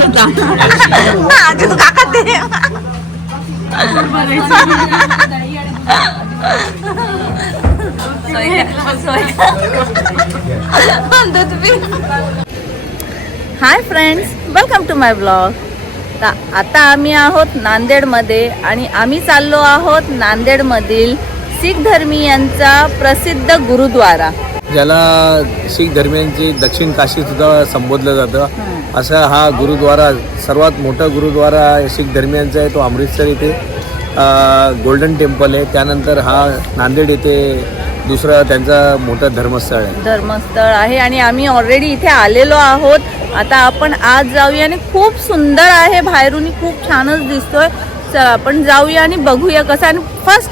तू काका ते hi friends, welcome to my blog. आता आम्ही आहोत नांदेडमध्ये आणि आम्ही चाललो आहोत नांदेडमधील शीख धर्मीयांचा प्रसिद्ध गुरुद्वारा, ज्याला शीख धर्मियांची दक्षिण काशी सुद्धा संबोधलं जातं. असा हा गुरुद्वारा सर्वात मोठा गुरुद्वारा शीख धर्मियांचा आहे. तो अमृतसर येथे गोल्डन टेम्पल आहे. त्यानंतर हा नांदेड येथे दुसरा त्यांचा मोठं धर्मस्थळ आहे आणि आम्ही ऑलरेडी इथे आलेलो आहोत. आता आपण आज जाऊया आणि खूप सुंदर आहे, बाहेरून खूप छानच दिसतोय. चला आपण जाऊया आणि बघूया कसं. आणि फर्स्ट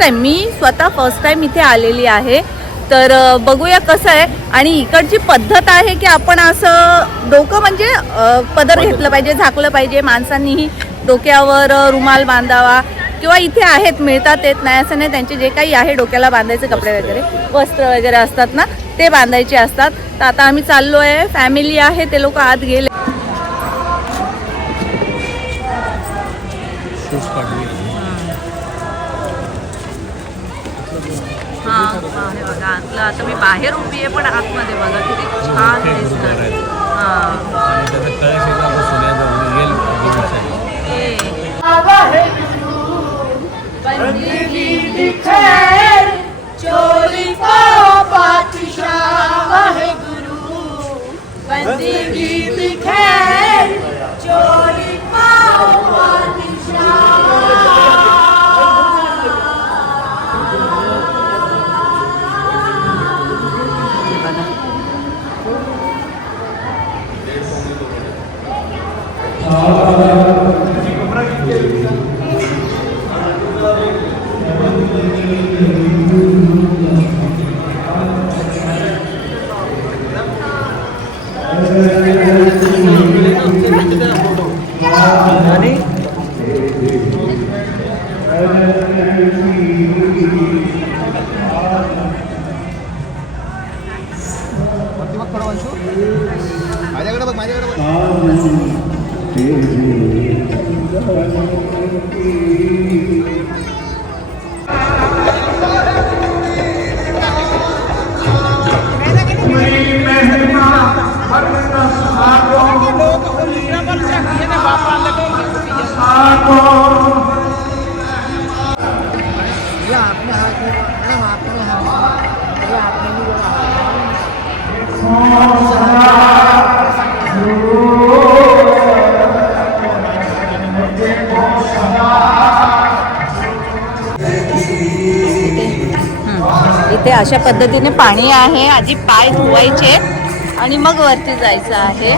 टाइम इथे आलेली आहे, तर बघूया कसं आहे. आणि इकडची पद्धत आहे की आपण असं डोकं म्हणजे पदर घेतलं पाहिजे, झाकलं पाहिजे. माणसांनीही डोक्यावर रुमाल बांधावा किंवा इथे आहेत, मिळतात, येत नाही असं नाही. त्यांचे जे काही आहे डोक्याला बांधायचे कपडे वगैरे, वस्त्र वगैरे असतात ना, ते बांधायचे असतात. तर आता आम्ही चाललो आहे, फॅमिली आहे, ते लोक आत गेले. हां बघा आतलं. आता मी बाहेर उभी आहे पण आतमध्ये बघा किती छान दिसतं. इथे अशा पद्धतीने पाणी आहे. आधी पाय धुवायचे आणि मग वरती जायचं आहे.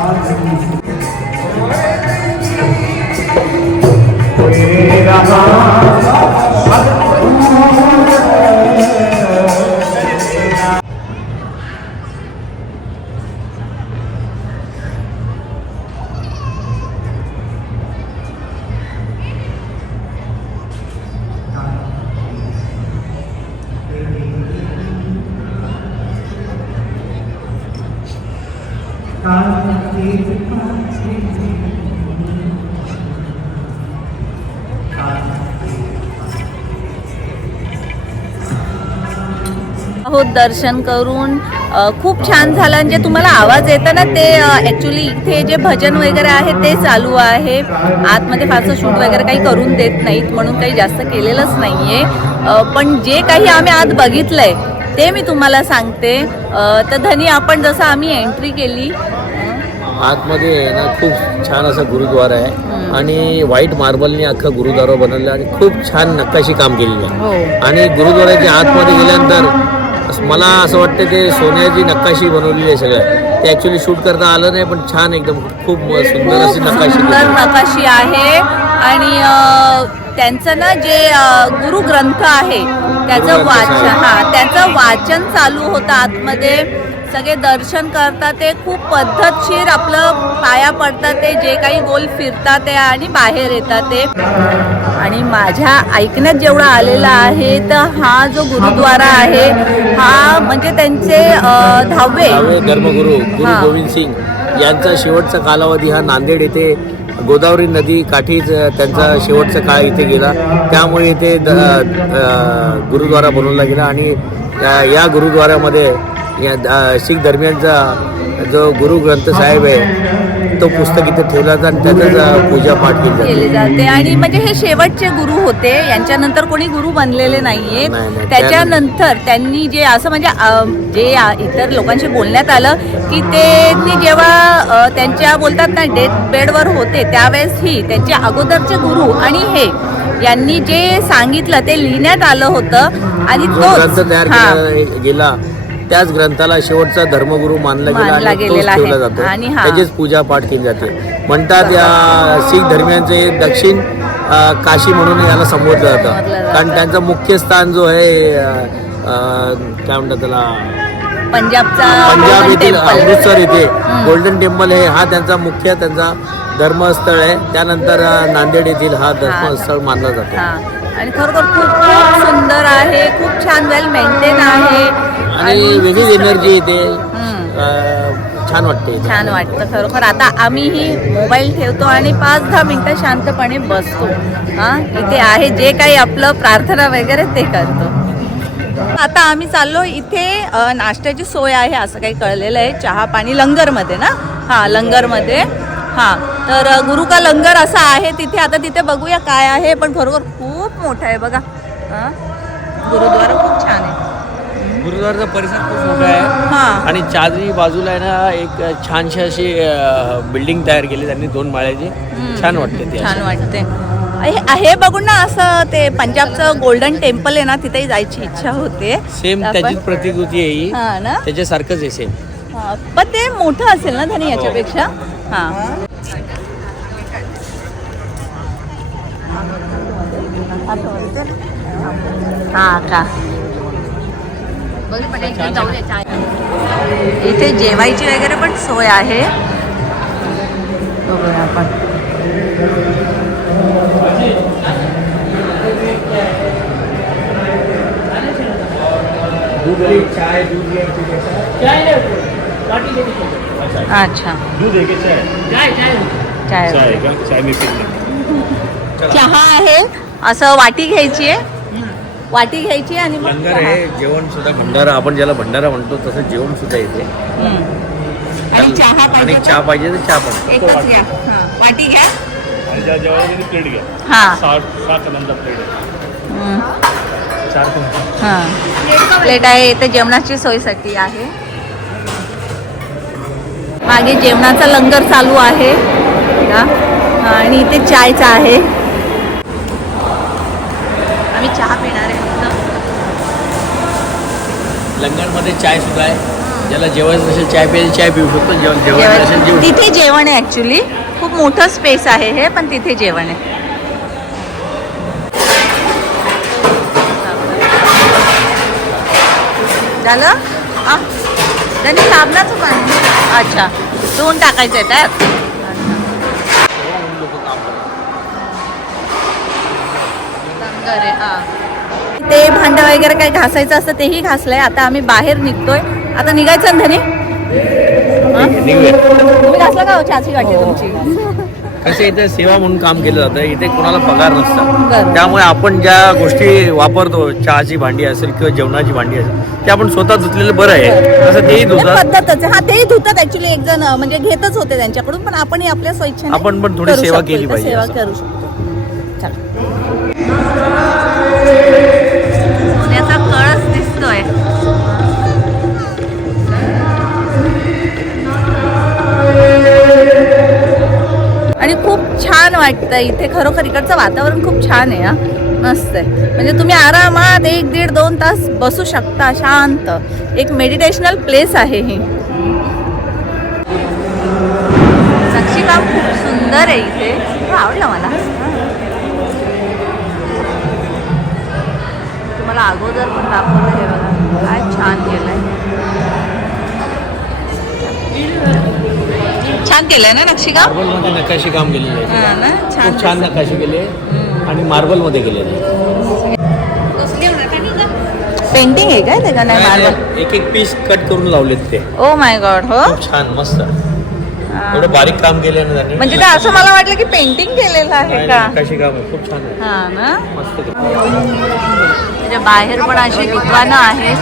हो, दर्शन करून खूप छान झालं. आणि जे तुम्हाला आवाज येतं ना, ते ॲक्च्युली इथे जे भजन वगैरे आहे ते चालू आहे. आतमध्ये फारसं शूट वगैरे काही करून देत नाहीत म्हणून काही जास्त केलेलंच नाही आहे. पण जे काही आम्ही आत बघितलं आहे ते मी तुम्हाला सांगते. तर धनी, आपण जसं आम्ही एंट्री केली आतमध्ये ना, खूप छान असा गुरुद्वारा आहे आणि व्हाईट मार्बलने अख्खा गुरुद्वारा बनवला आणि खूप छान नकाशी काम केलेलं आहे. आणि गुरुद्वाराच्या आतमध्ये गेल्यानंतर मला असं वाटतं ते सोन्याची नकाशी बनवलेली आहे सगळं. ते ॲक्च्युली शूट करता आलं नाही, पण छान एकदम खूप सुंदर अशी नकाशी आहे. आणि त्यांचं ना जे गुरुग्रंथ आहे त्याचं वाचन चालू होतं आतमध्ये. सगळे दर्शन करतात, ते खूप पद्धतशीर आपलं पाया पडतात, ते जे काही गोल फिरतात ते आणि बाहेर येतात ते. आणि माझ्या ऐकण्यात जेवढं आलेलं आहे तर हा जो गुरुद्वारा आहे हा म्हणजे त्यांचे 10वे धर्मगुरू गुरु गोविंद सिंग यांचा शेवटचा कालावधी हा नांदेड येथे गोदावरी नदी काठीच त्यांचा शेवटचा काळ इथे गेला, त्यामुळे इथे गुरुद्वारा बनवला गेला. आणि या गुरुद्वाऱ्यामध्ये शीख धर्मियांचा जो गुरु ग्रंथ साहेब आहे तो पुस्तक इथे ठेवला जातो आणि त्याचाच पूजापाठ केली जाते. आणि म्हणजे हे शेवटचे गुरु होते, यांच्यानंतर कोणी गुरु बनलेले नाहीये. नाही. त्याच्यानंतर त्यांनी जे असं म्हणजे जे इतर लोकांशी बोलण्यात आलं की ते जेव्हा त्यांच्या बोलतात ना डेथ बेडवर होते त्यावेळेस ही त्यांचे अगोदरचे गुरु आणि हे यांनी जे सांगितलं ते लिहिण्यात आलं होतं आणि तो ग्रंथ तयार केला गेला. त्याच ग्रंथाला शेवटचा धर्मगुरू मानला गेला आणि तोच ठेवला जातो. त्याचीच पूजा पाठ केली जाते. म्हणतात या शीख धर्मियांचे दक्षिण काशी म्हणून याला संबोधलं जातं, कारण त्यांचं मुख्य स्थान जो आहे काय म्हणतात त्याला पंजाब येथील अमृतसर येथे गोल्डन टेम्पल आहे, हा त्यांचा धर्मस्थळ आहे. त्यानंतर नांदेड येथील हा धर्मस्थळ मानला जातो. आणि खरोखर खूप सुंदर आहे, खूप छान वेल मेंटेन आहे आणि वेगळीच एनर्जी येते, छान वाटतं खरोखर. आता आम्हीही मोबाईल ठेवतो आणि 5-10 मिनिटं शांतपणे बसतो. इथे आहे जे काही आपलं प्रार्थना वगैरे ते करतो. आता आम्ही चाललो, इथे नाश्त्याची सोय आहे असं काही कळलेलं आहे, चहा पाणी लंगरमध्ये ना, लंगरमध्ये. तर गुरु का लंगर असा आहे तिथे. आता तिथे बघूया काय आहे, पण खरोखर खूप मोठा आहे बघा. गुरुद्वारा खूप छान आहे. गुरुद्वाराचा परिसर खूप मोठा आहे आणि चारी बाजूला आहे ना एक छानशी अशी बिल्डिंग तयार केली त्यांनी 2 माळ्याची. छान वाटते. हे बघून ना असं ते पंजाबचं गोल्डन टेम्पल आहे ना, तिथेही जायची इच्छा होते. सेम त्याचीच प्रतिकृती आहे ही, त्याच्यासारखंच आहे सेम. पण ते मोठं असेल ना धनी याच्यापेक्षा. इथे जेवायची वगैरे पण सोय आहे. बघूया आपण. अच्छा, चहा आहे, असं वाटी घ्यायची आहे आणि मग लंगर आहे. जेवण सुद्धा भंडारा, आपण ज्याला भंडारा म्हणतो तसं जेवण सुद्धा येते. आणि चहा पाहिजे तर चहा पण एकच घ्या. वाटी घ्या आणि प्लेट घ्या. 7 नंतर प्लेट आहे. इथे जेवणाची सोयीसाठी आहे. मागे जेवणाचा लंगर चालू आहे आणि इथे चायचा आहे. आम्ही चहा पिणार आहे. लंगरमध्ये चाय सुद्धा आहे. ज्याला जेवायचं नसेल चाय प्यायची चाय पिऊ शकतो, जेवण नसेल जेवू. तिथे जेवण आहे. ऍक्च्युली खूप मोठं स्पेस आहे हे, पण तिथे जेवण आहे. झालं त्यांनी साबणाचं पाणी. अच्छा, धुवून टाकायचं आहे त्यात. ते भांडं वगैरे काही घासायचं असतं तेही घासलंय. आता आम्ही बाहेर निघतोय. आता निघायचं ना धनी. तुम्ही घासला का चहाची गाठी तुमची? कसं इथे सेवा म्हणून काम केलं जातं. इथे कोणाला पगार नसतात, त्यामुळे आपण ज्या गोष्टी वापरतो, चहाची भांडी असेल किंवा जेवणाची भांडी असेल, ते आपण स्वतः धुतलेलं बरं आहे. तसं तेही धुतात. पद्धतच तेही धुतात. ऍक्च्युली एक जण म्हणजे घेतच होते त्यांच्याकडून, पण आपणही आपल्या स्वइच्छेने आपण पण थोडी सेवा केली पाहिजे. सेवा करू शकतो. पुण्याचा कळस दिसतोय. आणि खूप छान वाटतं इथे. खरोखर इकडचं वातावरण खूप छान आहे. मस्त आहे. म्हणजे तुम्ही आरामात 1, 1.5, 2 तास बसू शकता शांत. एक मेडिटेशनल प्लेस आहे ही. नक्षीकाम खूप सुंदर आहे इथे. आवडलं मला. तुम्हाला अगोदर पण दाखवलं हे बघा काय छान केलंय. छान केलंय ना नक्षीकाम. मार्बलमध्ये नकाशी काम केलेलं आहे. छान खूप छान नकाशी केली आणि मार्बलमध्ये केलेली आहे. पेंटिंग आहे काय ते का नाही? मार्बल एक पीस कट करून लावलेत ते. Oh my God. हो, खूप छान मस्त. एवढं बारीक काम केलं ना त्यांनी. म्हणजे ते असं मला वाटलं की पेंटिंग केलेलं आहे का. नकाशी काम आहे, खूप छान आहे. हा ना. मस्त म्हणजे बाहेर पण अशी दुकानं आहेत.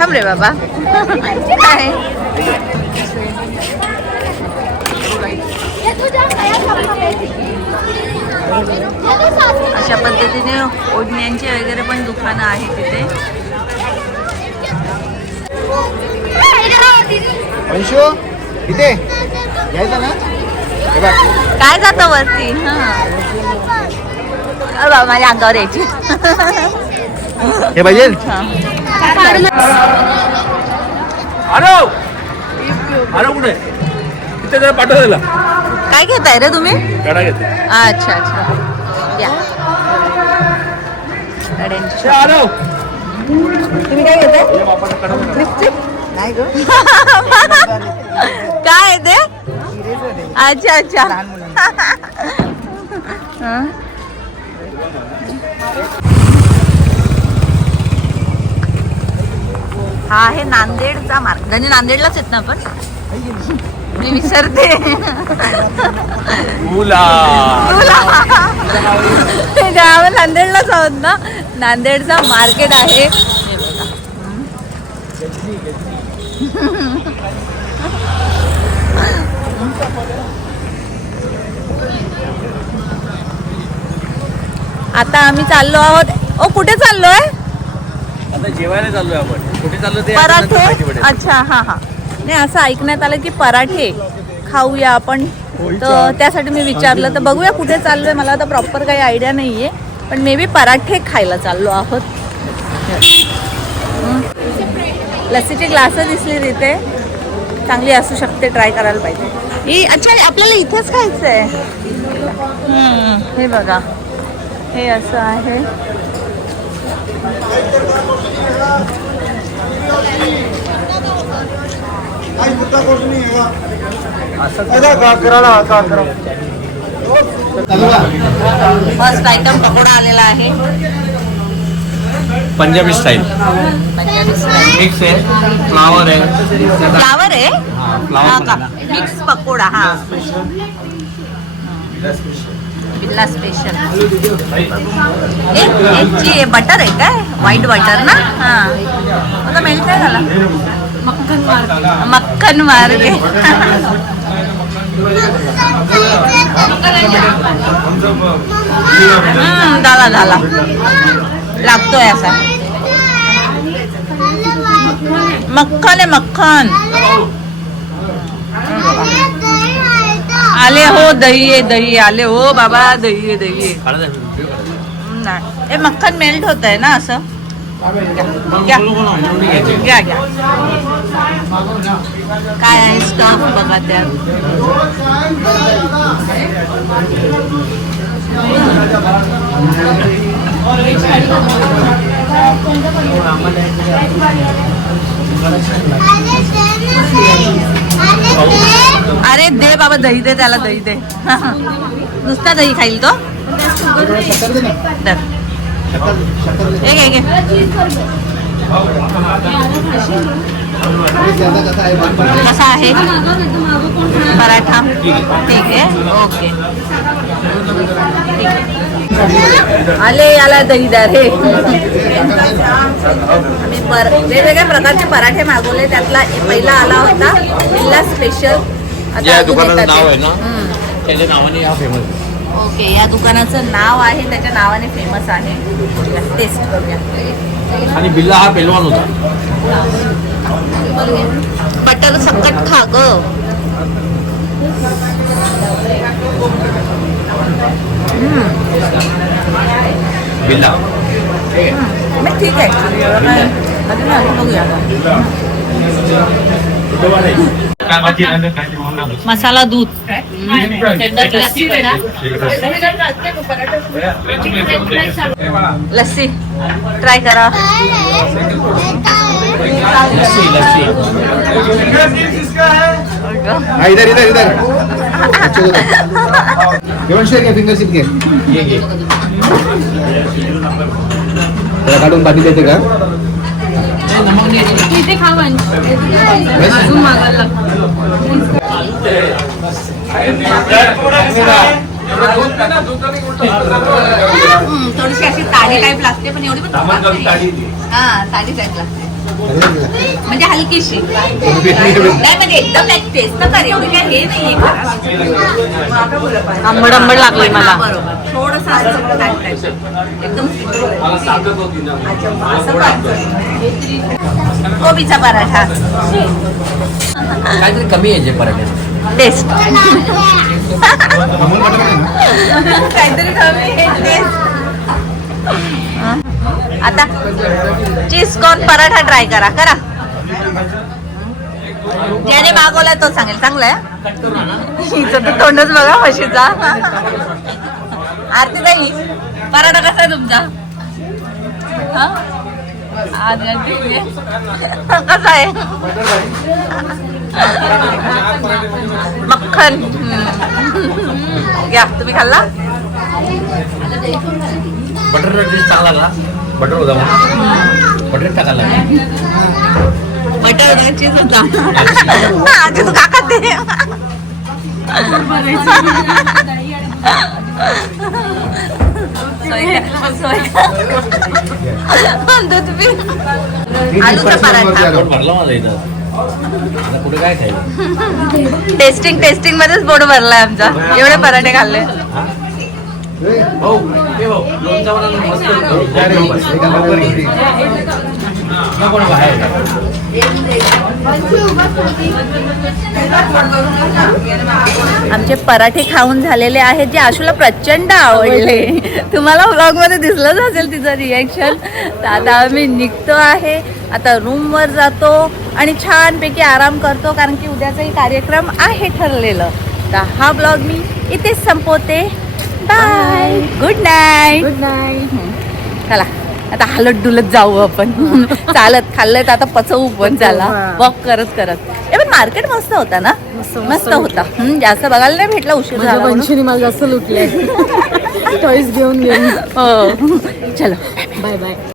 थांब रे बाबा. काय अशा पद्धतीने ओढण्यांची वगैरे पण दुकानं आहेत तिथे. इथे घ्यायचं ना. काय जातं वरती. हा माझ्या अंगावर यायची. हे पाहिजे. अरे कुठे तिथे जरा पाठव त्याला. काय घेताय रे तुम्ही. कडा घेते. अच्छा अच्छा या कड्यांची. आलो. तुम्ही काय घेताय. नाही ग. काय आहे ते. अच्छा अच्छा. हं. हा आहे नांदेडचा मार्ग. म्हणजे नांदेडलाच येत ना आपण. मी विसरते. आपण नांदेडलाच आहोत ना. नांदेडचा मार्केट आहे. आता आम्ही चाललो आहोत. ओ कुठे चाललोय. आता जेवायला चाललोय आपण. कुठे चाललो ते पराठे. अच्छा हा हा. नाही असं ऐकण्यात आलं की पराठे खाऊया आपण. तर त्यासाठी मी विचारलं. तर बघूया कुठे चाललोय. मला आता प्रॉपर काही आयडिया नाहीये. पण मे बी पराठे खायला चाललो आहोत. लस्सीचे ग्लास दिसली तिथे. चांगली असू शकते. ट्राय करायला पाहिजे. ही अच्छा आपल्याला इथेच खायचं आहे. हे बघा हे असं आहे. फर्स्ट आयटम पकोडा आलेला आहे. Punjabi style. Punjabi style. Mix आहे. फ्लावर आहे. फ्लावर आहे. फ्लावर हा का मिक्स पकोडा. हा बिल्ला स्पेशल. याची बटर आहे काय. व्हाईट बटर ना. हा आता मेल्ट काय झाला. मक्खन मार्गे. झाला झाला लागतोय असा. मक्खन आहे मक्खन. आले हो दही आहे दही. आले हो बाबा दही आहे दही आहे. नाही हे मक्खन मेल्ट होत आहे ना असं. घ्या घ्या घ्या. काय आहे स्टफ बघा त्यात. अरे दे बाबा दही दे त्याला दही दे. नुसता दही खाईल तो. एक एक कसा आहे पराठा. ठीक आहे ओके. आले याला दही द्या रे. आम्ही वेगवेगळ्या प्रकारचे पराठे मागवले. त्यातला पहिला आला होता बिल्ला स्पेशल. ज्या दुकानाचं नाव आहे ना त्याच्या नावाने हा फेमस. ओके या दुकानाचं नाव आहे त्याच्या नावाने फेमस आहे. टेस्ट करूया. आणि बिल्ला हा पेलवान होता. बटर सकट खा ग. बिल्ला ठीक आहे. बघूया मसाला दूध. लस्सी ट्राय करा. लस्सी लस्सी. इधर इधर इधर. फिंगरशिप घे. त्याला काढून पाठी देते का. इथे खावा अजून मागायला लागतं. थोडीशी अशी ताडी टाईप लागते पण एवढी पण हा ताडी टाईप लागते म्हणजे हलकीशी नाही म्हणजे एकदम टेस्ट तर एवढी काय हे नाहीये आंबट आंबट लागले मला बरोबर थोडस एकदम कोबीचा पराठा काहीतरी कमी आहे जे पराठे टेस्ट काहीतरी कमी आहे टेस्ट. आता चीज कॉर्न पराठा ट्राय करा ज्याने मागवलाय तो सांगेल चांगलाय हिचं तर तोंडच बघा म्हशीचा. आरती ताई पराठा कसा आहे तुमचा कसा आहे मक्खन घ्या तुम्ही खाल्ला बटर चांगला का बटर होता बटर टाकायला बटर चीज होता आजी तू का खाते आलूचा पराठा भरला माझा इथं आता कुठे काय खायचं टेस्टिंग मध्येच पोट भरलाय आमचा एवढे पराठे खाल्ले. आमचे पराठे खाऊन झालेले आहेत जे आशूला प्रचंड आवडले. तुम्हाला व्लॉग मध्ये दिसलंच असेल तिचं रिॲक्शन. तर आता आम्ही निघतो आहे आता रूमवर जातो आणि छानपैकी आराम करतो कारण की उद्याचाही कार्यक्रम आहे ठरलेलं. तर हा ब्लॉग मी इथेच संपवते. Bye good night. चला आता हलत डुलत जाऊ आपण चालत खाल्लंय तर आता पचवू पण चला वॉक करत पण मार्केट मस्त होता ना मस्त होता. जास्त बघायला नाही भेटला उशीर झाला वंशनी मला जास्त लुटले टॉईस घेऊन हो चलो बाय बाय.